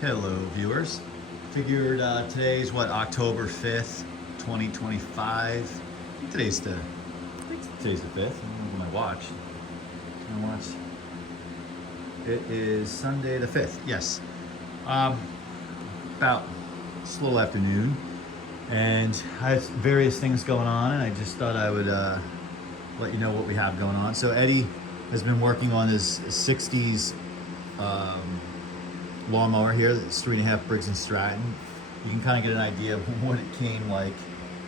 Hello viewers. Figured today's what, October 5th, 2025. Today's the 5th. Look at my watch. It is Sunday the 5th, yes. About it's a little afternoon, and I have various things going on, and I just thought I would let you know what we have going on. So Eddie has been working on his 60s lawnmower here. It's 3.5 Briggs Stratton. You can kind of get an idea of what it came like.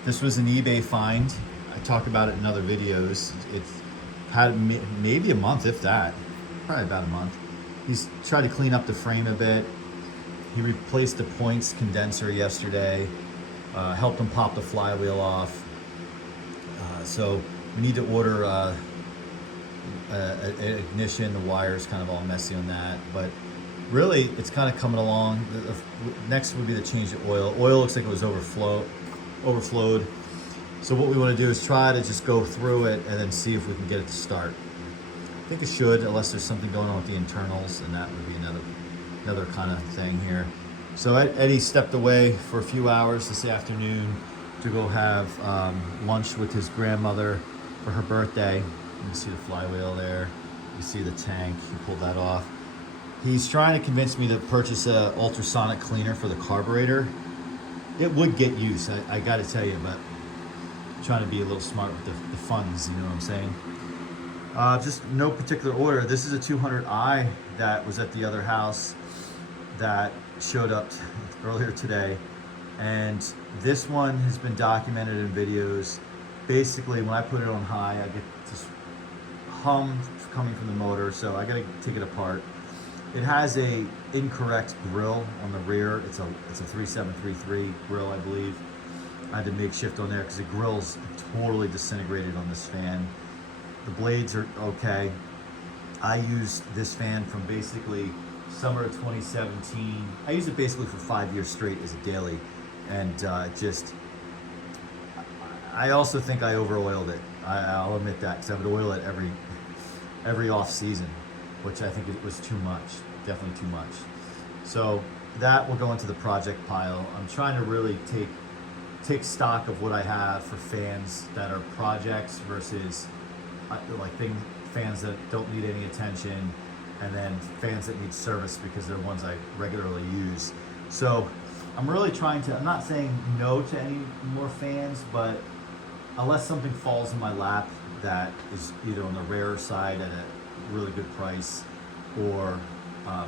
This was an eBay find. I talked about it in other videos. It's had maybe a month, if that. Probably about a month. He's tried to clean up the frame a bit. He replaced the points condenser yesterday. Helped him pop the flywheel off. So we need to order an ignition. The wire's kind of all messy on that, but really it's kind of coming along. Next would be the change of oil. Oil looks like it was overflowed. So what we want to do is try to just go through it and then see if we can get it to start. I think it should, unless there's something going on with the internals, and that would be another kind of thing here. So Eddie stepped away for a few hours this afternoon to go have lunch with his grandmother for her birthday. You can see the flywheel there. You see the tank. He pulled that off. He's trying to convince me to purchase a ultrasonic cleaner for the carburetor. It would get use, I got to tell you, but I'm trying to be a little smart with the funds, you know what I'm saying? Just no particular order. This is a 200i that was at the other house that showed up earlier today. And this one has been documented in videos. Basically, when I put it on high, I get this hum coming from the motor, so I gotta take it apart. It has a incorrect grill on the rear. It's a 3733 grill, I believe. I had to make shift on there because the grill's totally disintegrated on this fan. The blades are okay. I used this fan from basically summer of 2017. I used it basically for 5 years straight as a daily, and I also think I over-oiled it. I'll admit that, because I would oil it every off season, which I think it was too much, definitely too much. So that will go into the project pile. I'm trying to really take stock of what I have for fans that are projects versus fans that don't need any attention, and then fans that need service because they're ones I regularly use. So I'm really trying to, I'm not saying no to any more fans, but unless something falls in my lap that is either on the rarer side at a really good price, or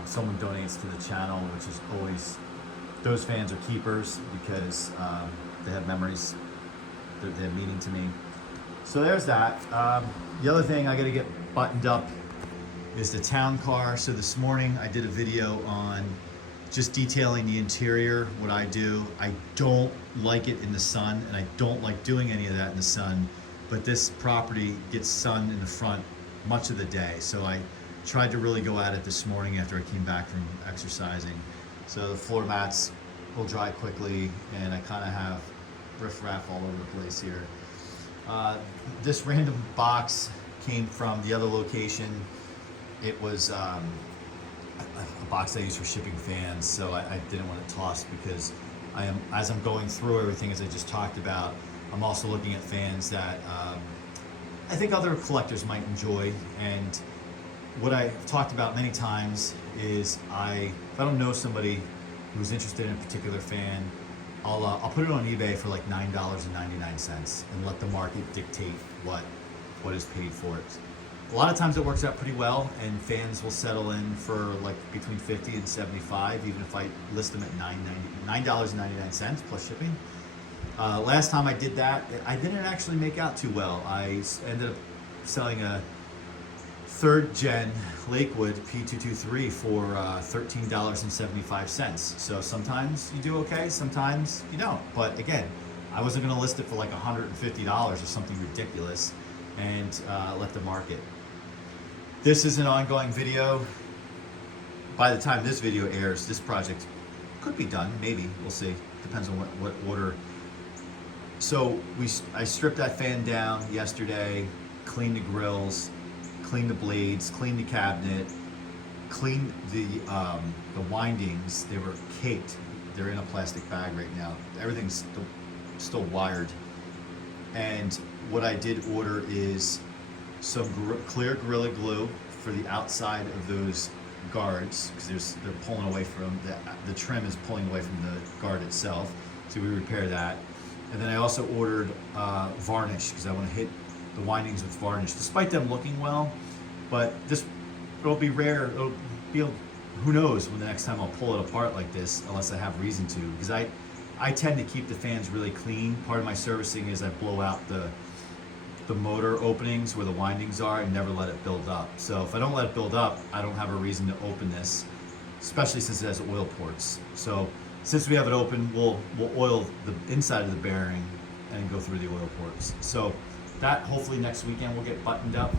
someone donates to the channel, which is always, those fans are keepers because they have memories, they have meaning to me. So there's that. The other thing I gotta get buttoned up is the town car. So this morning I did a video on just detailing the interior, what I do. I don't like it in the sun, and I don't like doing any of that in the sun, but this property gets sun in the front much of the day. So I tried to really go at it this morning after I came back from exercising. So the floor mats will dry quickly, and I kind of have riffraff all over the place here. This random box came from the other location. It was a box I use for shipping fans, so I didn't want to toss, because as I'm going through everything, as I just talked about, I'm also looking at fans that I think other collectors might enjoy. And what I've talked about many times is if I don't know somebody who's interested in a particular fan, I'll put it on eBay for like $9.99 and let the market dictate what is paid for it. A lot of times it works out pretty well, and fans will settle in for like between 50 and 75, even if I list them at $9.99 plus shipping. Last time I did that, I didn't actually make out too well. I ended up selling a 3rd gen Lakewood P25 for $13.75. So sometimes you do okay, sometimes you don't. But again, I wasn't gonna list it for like $150 or something ridiculous and let the market. This is an ongoing video. By the time this video airs, this project could be done, maybe, we'll see. Depends on what order. So I stripped that fan down yesterday, cleaned the grills, cleaned the blades, cleaned the cabinet, cleaned the windings. They were caked. They're in a plastic bag right now. Everything's still wired. And what I did order is some clear Gorilla Glue for the outside of those guards, because they're pulling away from the trim is pulling away from the guard itself. So we repair that. And then I also ordered varnish, because I want to hit the windings with varnish, despite them looking well. But it'll be rare. It'll be, who knows when the next time I'll pull it apart like this, unless I have reason to. Because I tend to keep the fans really clean. Part of my servicing is I blow out the motor openings where the windings are and never let it build up. So if I don't let it build up, I don't have a reason to open this, especially since it has oil ports. So since we have it open, we'll oil the inside of the bearing and go through the oil ports. So that hopefully next weekend will get buttoned up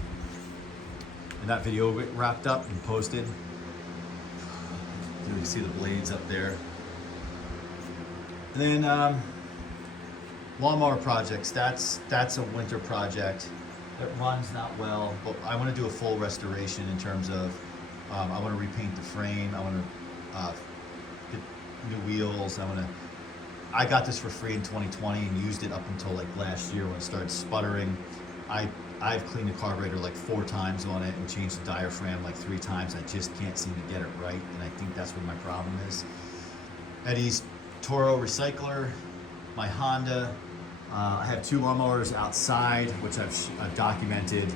and that video will get wrapped up and posted. You can see the blades up there. And then lawnmower projects, that's a winter project. It runs not well, but I want to do a full restoration in terms of I want to repaint the frame. I want to get new wheels. I got this for free in 2020 and used it up until like last year when it started sputtering. I've cleaned the carburetor like 4 times on it and changed the diaphragm like 3 times. I just can't seem to get it right, and I think that's what my problem is. Eddie's Toro recycler, my Honda. I have 2 lawnmowers outside, which I've documented.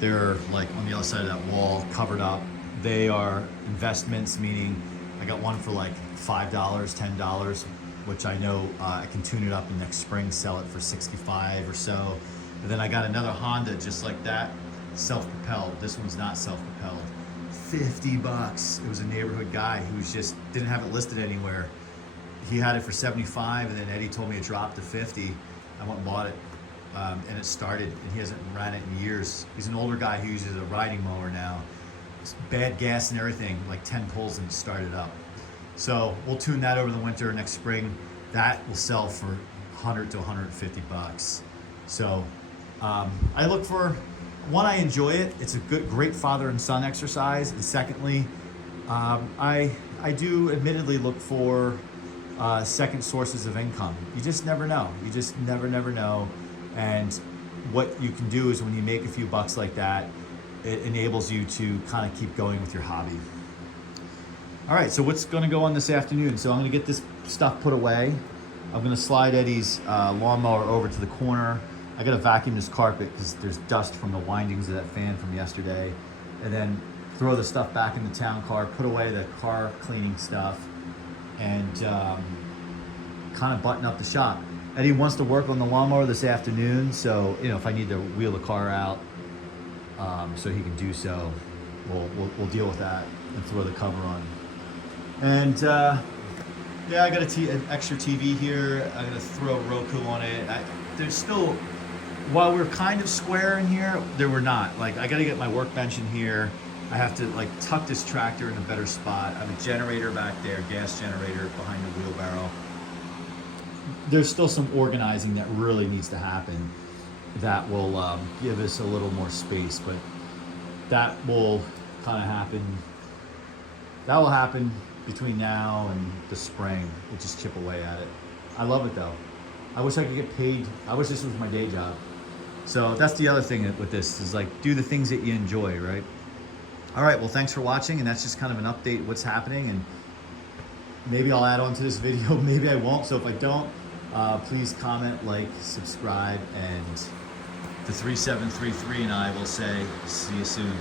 They're like on the other side of that wall, covered up. They are investments, meaning I got one for like $5, $10, which I know I can tune it up and next spring sell it for $65 or so. And then I got another Honda just like that, self-propelled. This one's not self-propelled. $50. It was a neighborhood guy who just didn't have it listed anywhere. He had it for $75, and then Eddie told me it dropped to $50. I went and bought it, and it started, and he hasn't ran it in years. He's an older guy who uses a riding mower now. It's bad gas and everything, like 10 pulls and started up. So we'll tune that over the winter. Next spring, that will sell for $100 to $150. So I look for, one, I enjoy it. It's a great father and son exercise. And secondly, I do admittedly look for second sources of income. You just never know. You just never know. And what you can do is when you make a few bucks like that, it enables you to kind of keep going with your hobby. All right, so what's gonna go on this afternoon? So I'm gonna get this stuff put away. I'm gonna slide Eddie's lawnmower over to the corner. I gotta vacuum this carpet because there's dust from the windings of that fan from yesterday. And then throw the stuff back in the town car, put away the car cleaning stuff, and kind of button up the shop. Eddie wants to work on the lawnmower this afternoon, so if I need to wheel the car out so he can do so, we'll deal with that and throw the cover on. And yeah, I got an extra TV here. I'm gonna throw Roku on it. There's still, while we're kind of square in here, we're not. Like, I gotta get my workbench in here. I have to like tuck this tractor in a better spot. I have a generator back there, gas generator behind the wheelbarrow. There's still some organizing that really needs to happen that will give us a little more space, but that will kind of happen. That will happen between now and the spring. We'll just chip away at it. I love it though. I wish I could get paid. I wish this was my day job. So that's the other thing with this is like, do the things that you enjoy, right? All right, well, thanks for watching, and that's just kind of an update what's happening, and maybe I'll add on to this video, maybe I won't. So if I don't, please comment, like, subscribe, and the 3733 and I will say, see you soon.